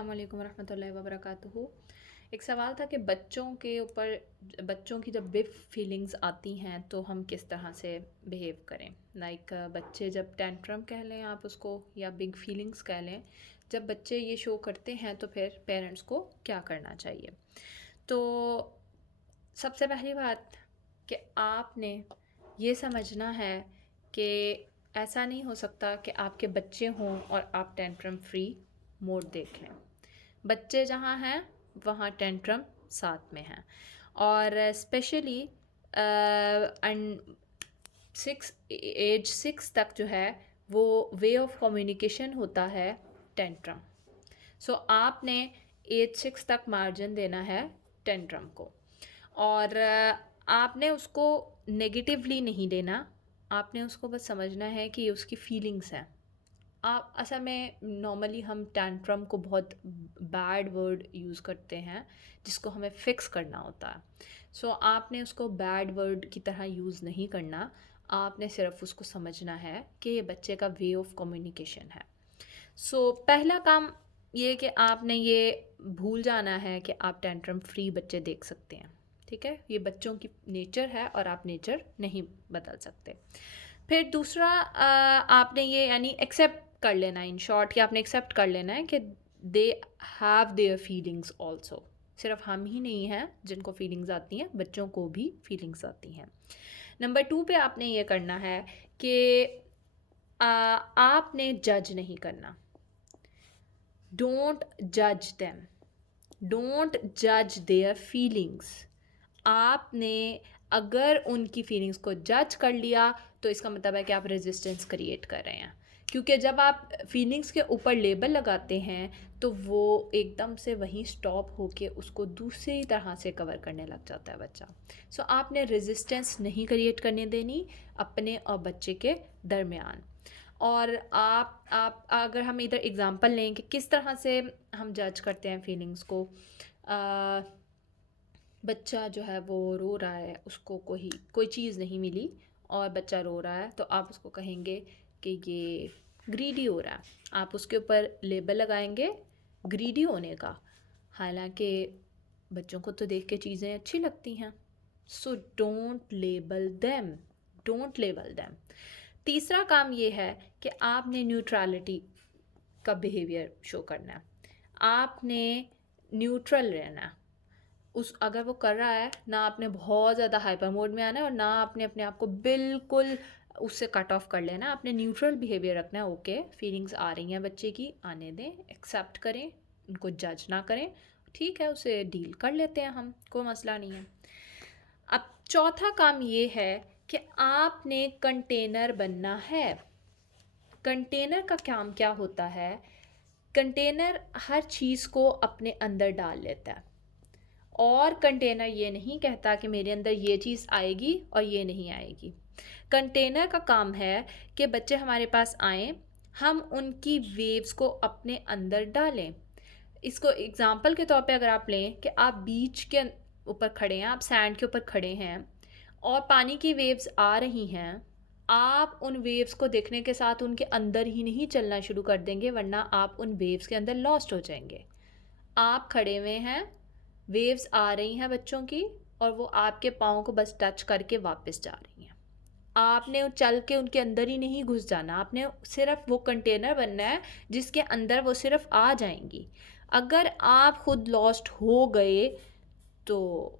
अस्सलाम वालेकुम वरहमतुल्लाहि वबरकातुहू। एक सवाल था कि बच्चों की जब बिग फीलिंग्स आती हैं तो हम किस तरह से बिहेव करें। बच्चे जब टेंट्रम कह लें आप उसको, या बिग फीलिंग्स कह लें, जब बच्चे ये शो करते हैं तो फिर पेरेंट्स को क्या करना चाहिए। तो सबसे पहली बात कि आपने ये समझना है कि ऐसा नहीं हो सकता कि आपके बच्चे हों और आप टेंट्रम फ्री मोड देख लें। बच्चे जहाँ हैं वहाँ टेंट्रम साथ में हैं। और स्पेशली एज 6 तक जो है वो वे ऑफ कम्युनिकेशन होता है टेंट्रम। सो आपने एज 6 तक मार्जिन देना है टेंट्रम को। और आपने उसको नेगेटिवली नहीं लेना, आपने उसको बस समझना है कि ये उसकी फीलिंग्स हैं। आप असल में नॉर्मली हम टैंट्रम को बहुत बैड वर्ड यूज़ करते हैं जिसको हमें फ़िक्स करना होता है। सो आपने उसको बैड वर्ड की तरह यूज़ नहीं करना, आपने सिर्फ उसको समझना है कि ये बच्चे का वे ऑफ कम्युनिकेशन है। सो पहला काम ये कि आपने ये भूल जाना है कि आप टेंट्रम फ्री बच्चे देख सकते हैं। ठीक है, ये बच्चों की नेचर है और आप नेचर नहीं बदल सकते। फिर दूसरा आपने ये यानी एक्सेप्ट कर लेना, इन शॉर्ट कि आपने एक्सेप्ट कर लेना है कि they have their feelings also. सिर्फ हम ही नहीं हैं जिनको फीलिंग्स आती हैं, बच्चों को भी फीलिंग्स आती हैं। नंबर 2 पे आपने ये करना है कि आपने जज नहीं करना। डोंट जज देम, डोंट जज देयर फीलिंग्स। आपने अगर उनकी फीलिंग्स को जज कर लिया तो इसका मतलब है कि आप रेजिस्टेंस क्रिएट कर रहे हैं। क्योंकि जब आप फीलिंग्स के ऊपर लेबल लगाते हैं तो वो एकदम से वहीं स्टॉप होके उसको दूसरी तरह से कवर करने लग जाता है बच्चा। सो आपने रेजिस्टेंस नहीं क्रिएट करने देनी अपने और बच्चे के दरमियान। और आप अगर हम इधर एग्ज़ाम्पल लें कि किस तरह से हम जज करते हैं फीलिंग्स को। बच्चा जो है वो रो रहा है, उसको कोई चीज़ नहीं मिली और बच्चा रो रहा है, तो आप उसको कहेंगे कि ये ग्रीडी हो रहा है। आप उसके ऊपर लेबल लगाएंगे ग्रीडी होने का, हालांकि बच्चों को तो देख के चीज़ें अच्छी लगती हैं। So don't label them, don't label them. तीसरा काम ये है कि आपने न्यूट्रलिटी का बिहेवियर शो करना है। आपने न्यूट्रल रहना है। अगर वो कर रहा है ना, आपने बहुत ज़्यादा हाइपर मोड में आना है और ना आपने अपने आप को बिल्कुल उससे कट ऑफ कर लेना। आपने न्यूट्रल बिहेवियर रखना है। ओके, फीलिंग्स आ रही हैं बच्चे की, आने दें, एक्सेप्ट करें, उनको जज ना करें। ठीक है, उसे डील कर लेते हैं हम, कोई मसला नहीं है। अब चौथा काम ये है कि आपने कंटेनर बनना है। कंटेनर का काम क्या होता है? कंटेनर हर चीज़ को अपने अंदर डाल लेता है और कंटेनर ये नहीं कहता कि मेरे अंदर ये चीज़ आएगी और ये नहीं आएगी। कंटेनर का काम है कि बच्चे हमारे पास आएँ, हम उनकी वेव्स को अपने अंदर डालें। इसको एग्ज़ाम्पल के तौर पे अगर आप लें कि आप बीच के ऊपर खड़े हैं, आप सैंड के ऊपर खड़े हैं और पानी की वेव्स आ रही हैं। आप उन वेव्स को देखने के साथ उनके अंदर ही नहीं चलना शुरू कर देंगे, वरना आप उन वेव्स के अंदर लॉस्ट हो जाएंगे। आप खड़े हुए हैं, वेव्स आ रही हैं बच्चों की और वो आपके पाँव को बस टच करके वापस जा रही हैं। आपने चल के उनके अंदर ही नहीं घुस जाना, आपने सिर्फ वो कंटेनर बनना है जिसके अंदर वो सिर्फ आ जाएंगी। अगर आप खुद लॉस्ट हो गए तो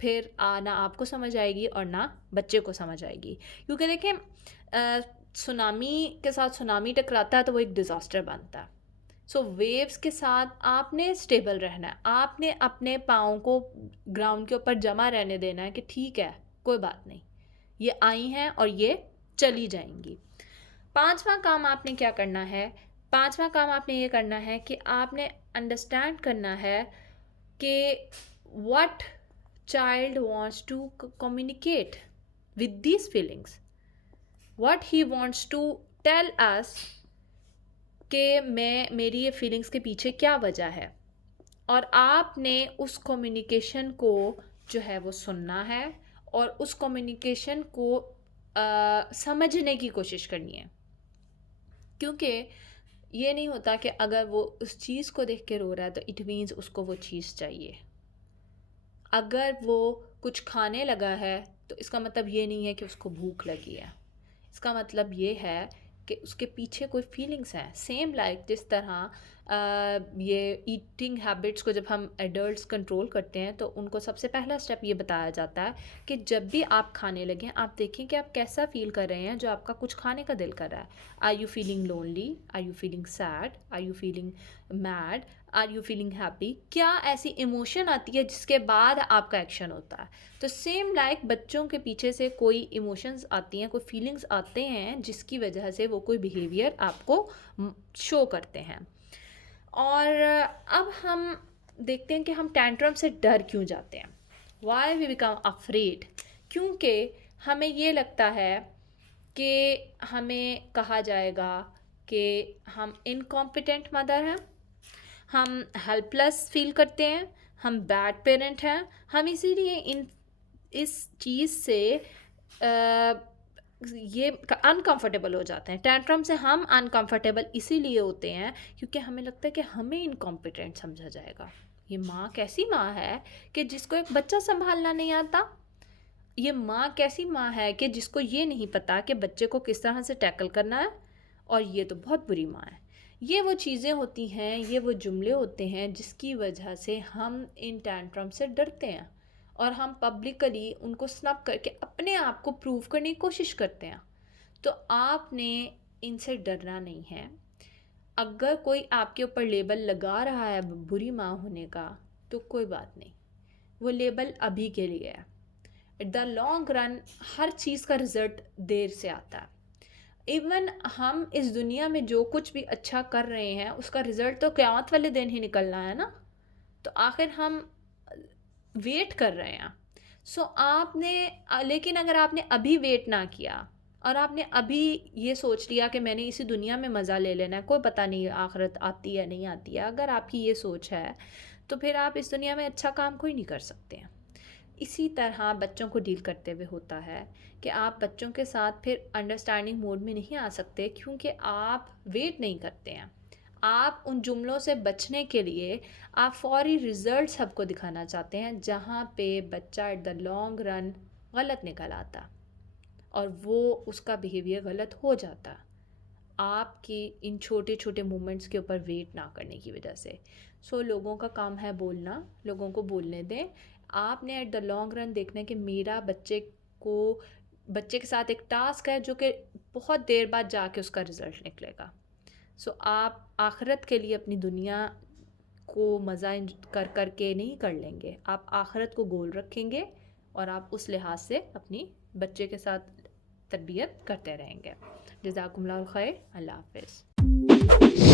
फिर ना आपको समझ आएगी और ना बच्चे को समझ आएगी। क्योंकि देखें, सुनामी के साथ सुनामी टकराता है तो वो एक डिज़ास्टर बनता है। सो वेव्स के साथ आपने स्टेबल रहना है, आपने अपने पाँव को ग्राउंड के ऊपर जमा रहने देना है कि ठीक है, कोई बात नहीं, ये आई हैं और ये चली जाएंगी। पांचवा काम आपने क्या करना है? पांचवा काम आपने ये करना है कि आपने अंडरस्टैंड करना है कि what child wants to communicate with these feelings, what he wants to tell us कि मेरी ये फीलिंग्स के पीछे क्या वजह है। और आपने उस कम्युनिकेशन को जो है वो सुनना है और उस कम्युनिकेशन को समझने की कोशिश करनी है। क्योंकि ये नहीं होता कि अगर वो उस चीज़ को देख के रो रहा है तो इट मीन्स उसको वो चीज़ चाहिए। अगर वो कुछ खाने लगा है तो इसका मतलब ये नहीं है कि उसको भूख लगी है। इसका मतलब ये है कि उसके पीछे कोई फीलिंग्स हैं। सेम लाइक जिस तरह ये ईटिंग हैबिट्स को जब हम एडल्ट्स कंट्रोल करते हैं तो उनको सबसे पहला स्टेप ये बताया जाता है कि जब भी आप खाने लगें आप देखें कि आप कैसा फ़ील कर रहे हैं जो आपका कुछ खाने का दिल कर रहा है। Are you feeling lonely, are you feeling sad, are you feeling mad, are you feeling happy, क्या ऐसी इमोशन आती है जिसके बाद आपका एक्शन होता है। तो सेम लाइक बच्चों के पीछे से कोई इमोशंस आती हैं, कोई फीलिंग्स आते हैं जिसकी वजह से वो कोई बिहेवियर आपको शो करते हैं। और अब हम देखते हैं कि हम टैंट्रम से डर क्यों जाते हैं। वाई वी बिकम अफ्रेड, क्योंकि हमें ये लगता है कि हमें कहा जाएगा कि हम इनकॉम्पिटेंट मदर हैं, हम हेल्पलेस फील करते हैं, हम बैड पेरेंट हैं। हम इसीलिए इस चीज़ से ये अनकंफर्टेबल हो जाते हैं। टैंट्रम से हम अनकंफर्टेबल इसीलिए होते हैं क्योंकि हमें लगता है कि हमें इनकॉम्पिटेंट समझा जाएगा। ये माँ कैसी माँ है कि जिसको एक बच्चा संभालना नहीं आता। ये माँ कैसी माँ है कि जिसको ये नहीं पता कि बच्चे को किस तरह से टैकल करना है। और ये तो बहुत बुरी माँ है। ये वो चीज़ें होती हैं, ये वो जुमले होते हैं जिसकी वजह से हम इन टैंट्रम से डरते हैं और हम पब्लिकली उनको स्नप करके अपने आप को प्रूव करने की कोशिश करते हैं। तो आपने इनसे डरना नहीं है। अगर कोई आपके ऊपर लेबल लगा रहा है बुरी माँ होने का तो कोई बात नहीं, वो लेबल अभी के लिए है। एट द लॉन्ग रन हर चीज़ का रिज़ल्ट देर से आता है। इवन हम इस दुनिया में जो कुछ भी अच्छा कर रहे हैं उसका रिज़ल्ट तो क़यामत वाले दिन ही निकलना है ना। तो आखिर हम वेट कर रहे हैं। सो आपने लेकिन अगर आपने अभी वेट ना किया और आपने अभी ये सोच लिया कि मैंने इसी दुनिया में मज़ा ले लेना है, कोई पता नहीं आखिरत आती है नहीं आती है, अगर आपकी ये सोच है तो फिर आप इस दुनिया में अच्छा काम कोई नहीं कर सकते हैं। इसी तरह बच्चों को डील करते हुए होता है कि आप बच्चों के साथ फिर अंडरस्टैंडिंग मोड में नहीं आ सकते क्योंकि आप वेट नहीं करते हैं। आप उन जुमलों से बचने के लिए आप फौरी रिज़ल्ट सबको दिखाना चाहते हैं जहाँ पे बच्चा एट द लॉन्ग रन गलत निकल आता और वो उसका बिहेवियर गलत हो जाता आपकी इन छोटे छोटे मोमेंट्स के ऊपर वेट ना करने की वजह से। सो लोगों का काम है बोलना, लोगों को बोलने दें। आपने एट द लॉन्ग रन देखना है कि मेरा बच्चे के साथ एक टास्क है जो कि बहुत देर बाद जाके उसका रिज़ल्ट निकलेगा। सो आप आखिरत के लिए अपनी दुनिया को मज़ा कर कर के नहीं कर लेंगे, आप आखिरत को गोल रखेंगे और आप उस लिहाज से अपनी बच्चे के साथ तरबियत करते रहेंगे। जज़ाकुमुल्लाह खैर, अल्लाह हाफ़िज़।